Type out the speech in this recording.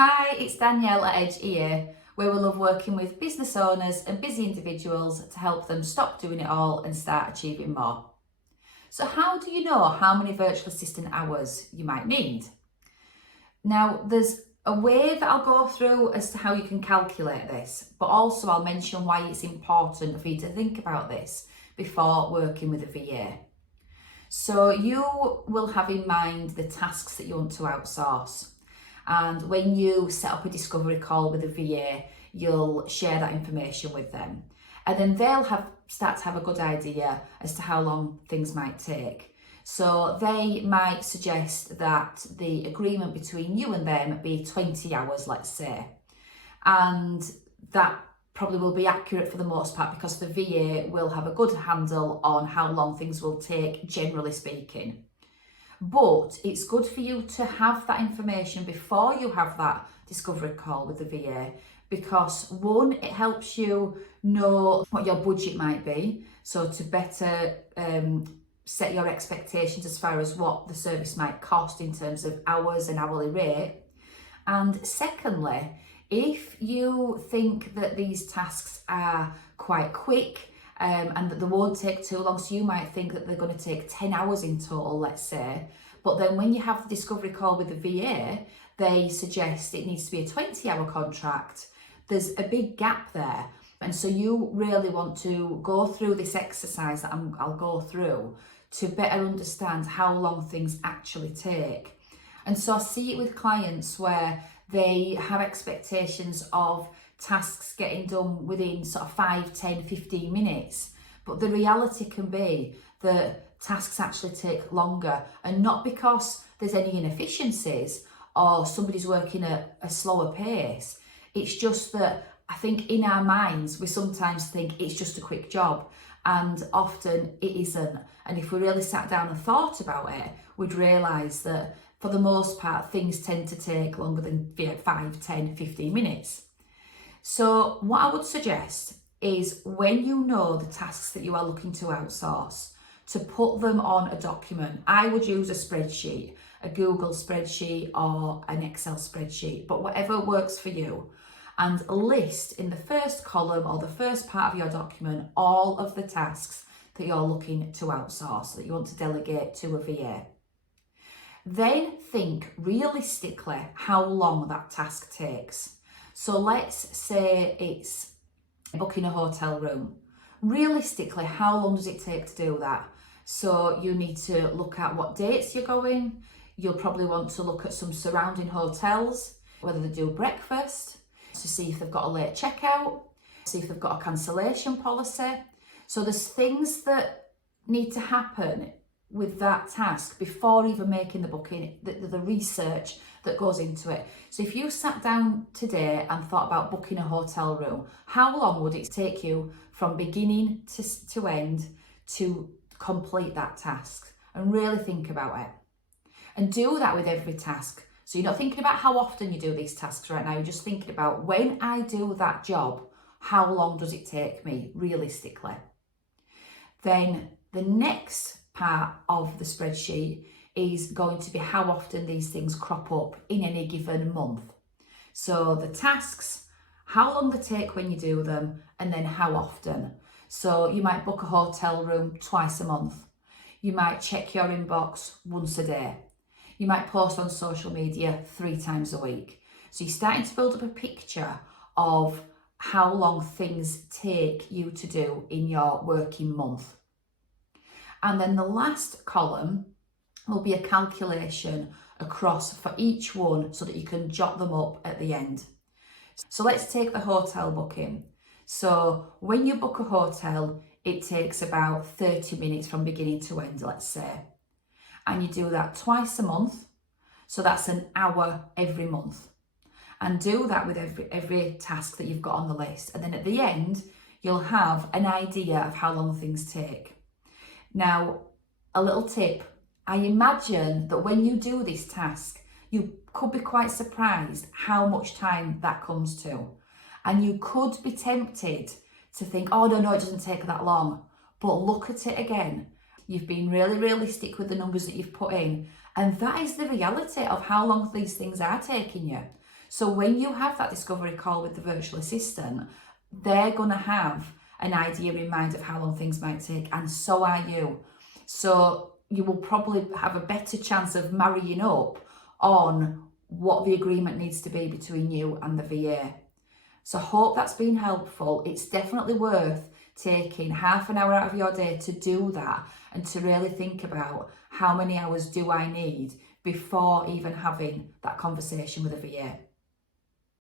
Hi, it's Danielle at Edge EA, where we love working with business owners and busy individuals to help them stop doing it all and start achieving more. So how do you know how many virtual assistant hours you might need? Now, there's a way that I'll go through as to how you can calculate this, but also I'll mention why it's important for you to think about this before working with a VA. So you will have in mind the tasks that you want to outsource. And when you set up a discovery call with a VA, you'll share that information with them. And then they'll start to have a good idea as to how long things might take. So they might suggest that the agreement between you and them be 20 hours, let's say. And that probably will be accurate for the most part because the VA will have a good handle on how long things will take, generally speaking. But it's good for you to have that information before you have that discovery call with the VA because one, it helps you know what your budget might be, so to better set your expectations as far as what the service might cost in terms of hours and hourly rate. And secondly, if you think that these tasks are quite quick and that they won't take too long, so you might think that they're going to take 10 hours in total, let's say, but then when you have the discovery call with the VA, they suggest it needs to be a 20-hour contract. There's a big gap there. And so you really want to go through this exercise that I'll go through to better understand how long things actually take. And so I see it with clients where they have expectations of tasks getting done within sort of 5, 10, 15 minutes. But the reality can be that tasks actually take longer, and not because there's any inefficiencies or somebody's working at a slower pace. It's just that I think in our minds, we sometimes think it's just a quick job, and often it isn't. And if we really sat down and thought about it, we'd realise that for the most part, things tend to take longer than 5, 10, 15 minutes. So what I would suggest is when you know the tasks that you are looking to outsource, to put them on a document. I would use a spreadsheet, a Google spreadsheet or an Excel spreadsheet, but whatever works for you. And list in the first column or the first part of your document all of the tasks that you're looking to outsource, that you want to delegate to a VA. Then think realistically how long that task takes. So let's say it's booking a hotel room. Realistically, how long does it take to do that? So you need to look at what dates you're going. You'll probably want to look at some surrounding hotels, whether they do breakfast, to see if they've got a late checkout, see if they've got a cancellation policy. So there's things that need to happen with that task before even making the booking, the research that goes into it. So if you sat down today and thought about booking a hotel room, how long would it take you from beginning to end to complete that task? And really think about it. And do that with every task. So you're not thinking about how often you do these tasks right now, you're just thinking about when I do that job, how long does it take me realistically? Then the next part of the spreadsheet is going to be how often these things crop up in any given month. So the tasks, how long they take when you do them, and then how often. So you might book a hotel room twice a month. You might check your inbox once a day. You might post on social media 3 times a week. So you're starting to build up a picture of how long things take you to do in your working month. And then the last column will be a calculation across for each one so that you can jot them up at the end. So let's take the hotel booking. So when you book a hotel, it takes about 30 minutes from beginning to end, let's say. And you do that twice a month. So that's an hour every month. And do that with every task that you've got on the list. And then at the end, you'll have an idea of how long things take. Now, a little tip. I imagine that when you do this task, you could be quite surprised how much time that comes to. And you could be tempted to think, oh, no, it doesn't take that long. But look at it again. You've been really realistic with the numbers that you've put in. And that is the reality of how long these things are taking you. So when you have that discovery call with the virtual assistant, they're going to have an idea in mind of how long things might take, and so are you. So you will probably have a better chance of marrying up on what the agreement needs to be between you and the VA. So I hope that's been helpful. It's definitely worth taking half an hour out of your day to do that and to really think about how many hours do I need before even having that conversation with a VA.